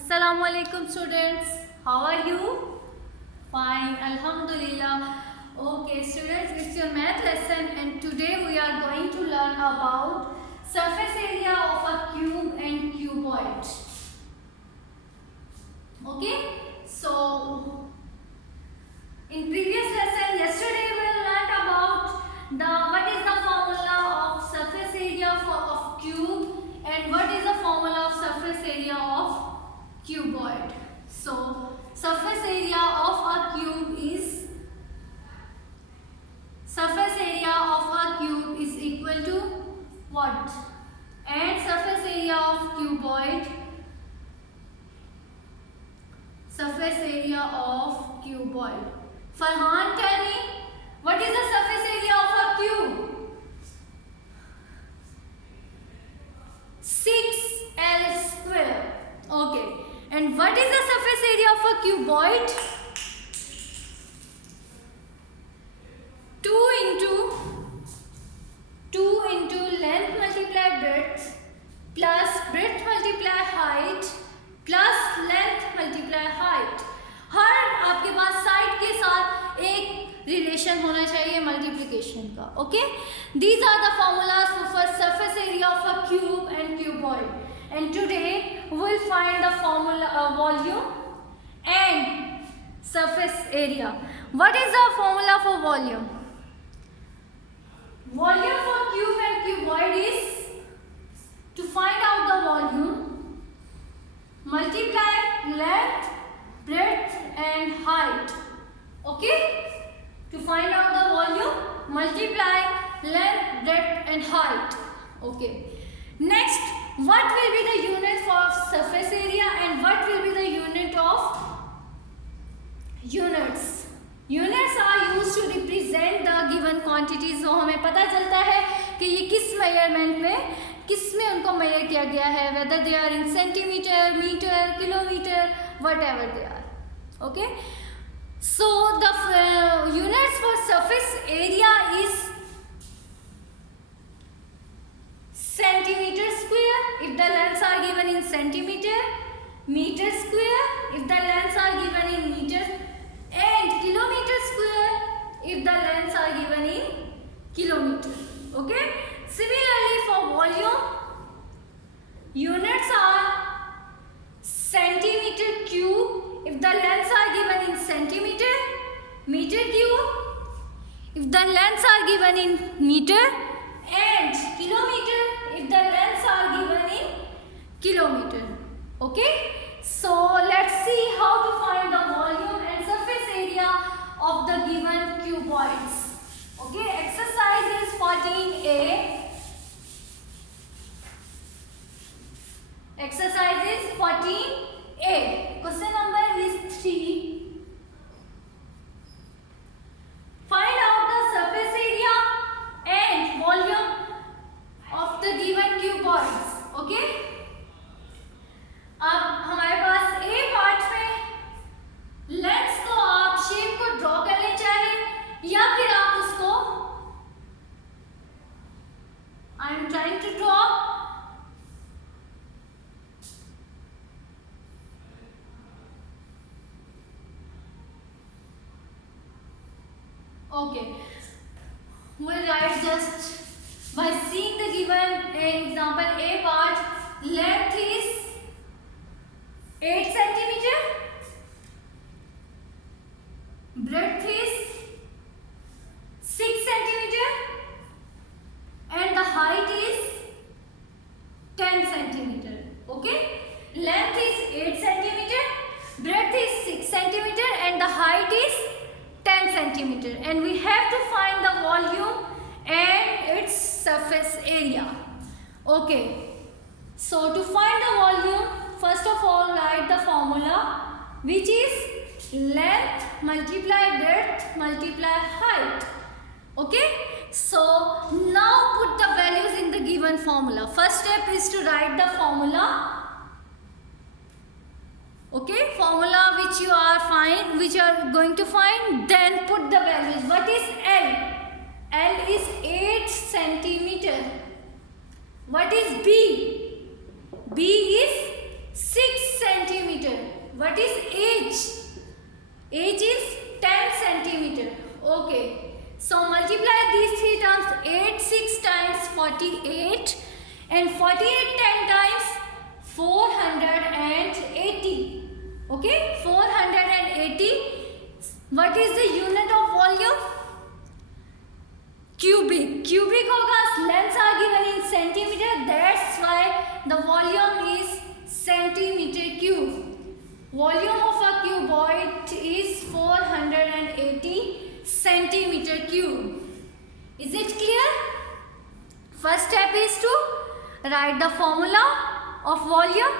Assalamu alaikum students. How are you? Fine, Alhamdulillah. Okay students, it's your math lesson and today we are going to learn about surface area of a cube and cuboid. Okay, so in previous lesson yesterday we learned about what is the formula of surface area of cube and what is the formula of surface area of cuboid. So surface area of a cube is equal to what? And surface area of cuboid, Farhan, tell me, what is the surface area of a cube? 6L square. Okay. And what is the surface area of a cuboid? 2 into length multiply breadth plus breadth multiply height plus length multiply height. हर आपके पास side के साथ एक relation होना चाहिए multiplication का. Okay, these are the formulas for surface area of a cube and cuboid. And today we will find the formula volume and surface area. What is the formula for volume? Volume for cube and cuboid is to find out the volume, multiply length, breadth and height. Okay? To find out the volume, multiply length, breadth and height. Okay. Next, what will be the unit for surface area and what will be the unit of units? Units are used to represent the given quantities. So हमें पता चलता है कि ये किस measurement में, किस में उनको मेजर किया गया है, whether they are in centimeter, meter, kilometer, whatever they are. Okay. So the units for surface area is centimeter square if the lengths are given in centimeter, meter square if the lengths are given in meters, and kilometer square if the lengths are given in kilometer. Okay. Similarly for volume, units are centimeter cube if the lengths are given in centimeter, meter cube if the lengths are given in meter, and kilometer if the lengths are given in kilometer. Okay, so let's see how to find the volume and surface area of the given cuboids. Okay, exercise is 14a. Exercise is 14a. Question number is 3. Find out the surface area and volume of the given cuboids. Okay. अब हमारे पास ए part में lens को आप shape को draw करने चाहे या फिर आप उसको I am trying to draw. Okay. We'll write just by seeing the given example A part. Length is 8 centimeter, breadth is 6 centimeter, and the height is 10 centimeter. Okay, length is 8 centimeter, breadth is 6 centimeter, and the height is 10 centimeter, and we have to find the volume and its surface area. Okay, so to find the volume, first of all write the formula, which is length multiply breadth multiply height. Okay, so now put the values in the given formula. First step is to write the formula. Okay, formula which you are going to find, then put the values. What is L? L is 8 centimeter. What is B? B is 6 centimeter. What is age? Age is 10 centimeter. Okay. So multiply these three terms. 8 6 times 48 and 48 10 times 480. Okay, 480. What is the unit of volume? Cubic. Cubic होगा. Lengths are given in centimeter. That's why the volume is centimeter cube. Volume of a cuboid is 480 centimeter cube. Is it clear? First step is to write the formula of volume,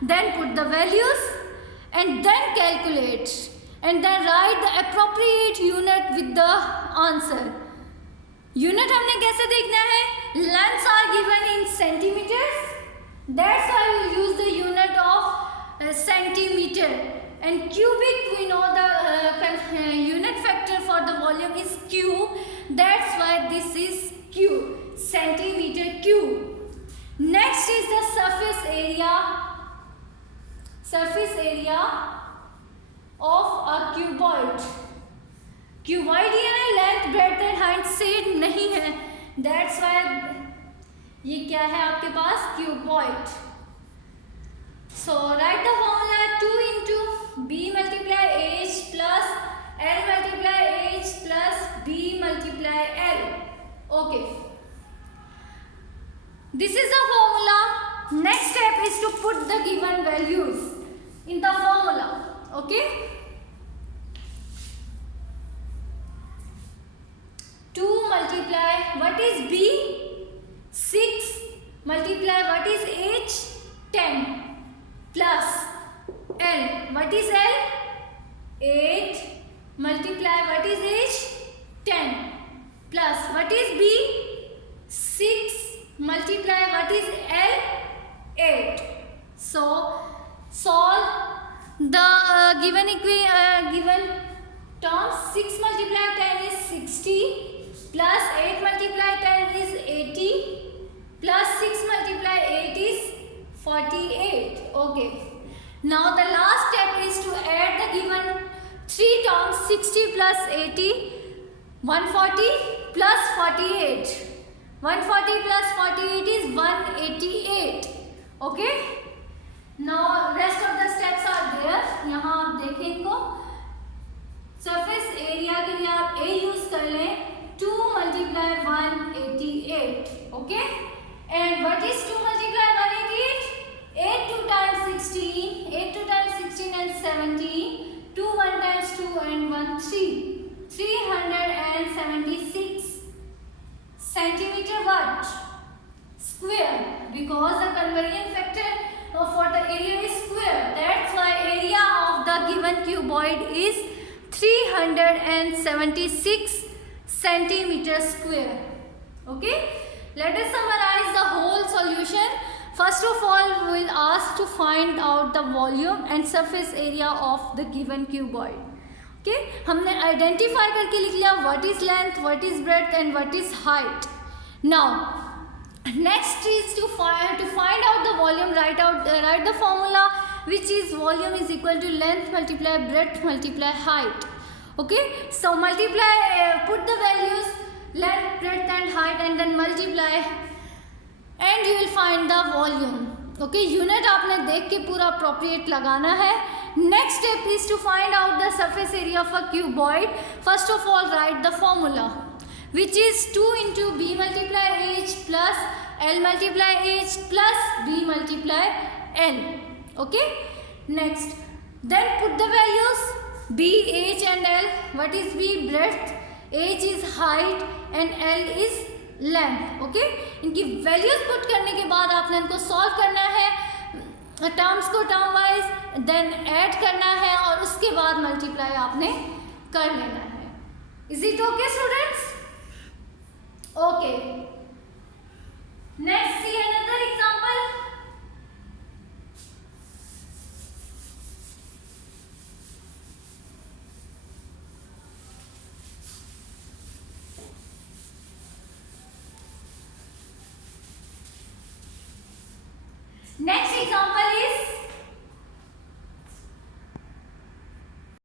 then put the values and then calculate and then write the appropriate unit with the answer. Unit हमने कैसे देखना है? Lengths are given in centimeters. That's why we use the unit of centimeter. And cubic, we know the unit factor for the volume is cube. That's why this is cube, centimeter cube. Next is the surface area. Surface area of a cuboid. Cuboid यानी length breadth and height same नहीं है. That's why ये क्या है आपके पास? Cuboid. So write the formula 2 into b multiply h plus l multiply h plus b multiply l. Okay. This is the formula. Next step is to put the given values in the formula. Okay. 2 multiply what is b? 6 multiply what is h? 10 plus l. What is l? 8 multiply what is h? 10 plus what is b? 6 multiply what is l? 8. So solve the given terms. 6 multiply 10 is 60 plus 8 multiply 10 is 80 plus 6 multiply 8 is 48. Okay. Now the last step is to add the given three terms. 60 plus 80, 140 plus 48. 140 plus 48 is 188. Okay. Now rest of the steps are there. यहाँ आप देखें इनको. Surface area के लिए आप A use कर लें. 2 multiply 188. Okay. And what is 2 multiply 188? 8 2 times 16. 8 2 times 16 and 17. 2 1 times 2 and 1 3. 376 centimeter what? Square. Because the conversion factor for the area is square. That's why area of the given cuboid is 376 centimeter square. Okay. Let us summarize the whole solution. First of all, we will ask to find out the volume and surface area of the given cuboid. Okay. हमने identify करके लिख लिया what is length, what is breadth and what is height. Now, next is to find out the volume. Write the formula, which is volume is equal to length multiply breadth multiply height. Okay. So multiply, put the values length, breadth and height and then multiply and you will find the volume. Okay. Unit आपने देख के पूरा appropriate लगाना है. Next step is to find out the surface area of a cuboid. First of all, write the formula, which is 2 into b multiply h plus l multiply h plus b multiply l. Okay. Next, then put the values b, h and l. What is b? Breadth. h is height and l is length. Okay. इनकी values put करने के बाद आपने इनको solve करना है, terms को term wise, then add करना है और उसके बाद मल्टीप्लाई आपने कर लेना है. Is it okay students? Okay. Next see another example.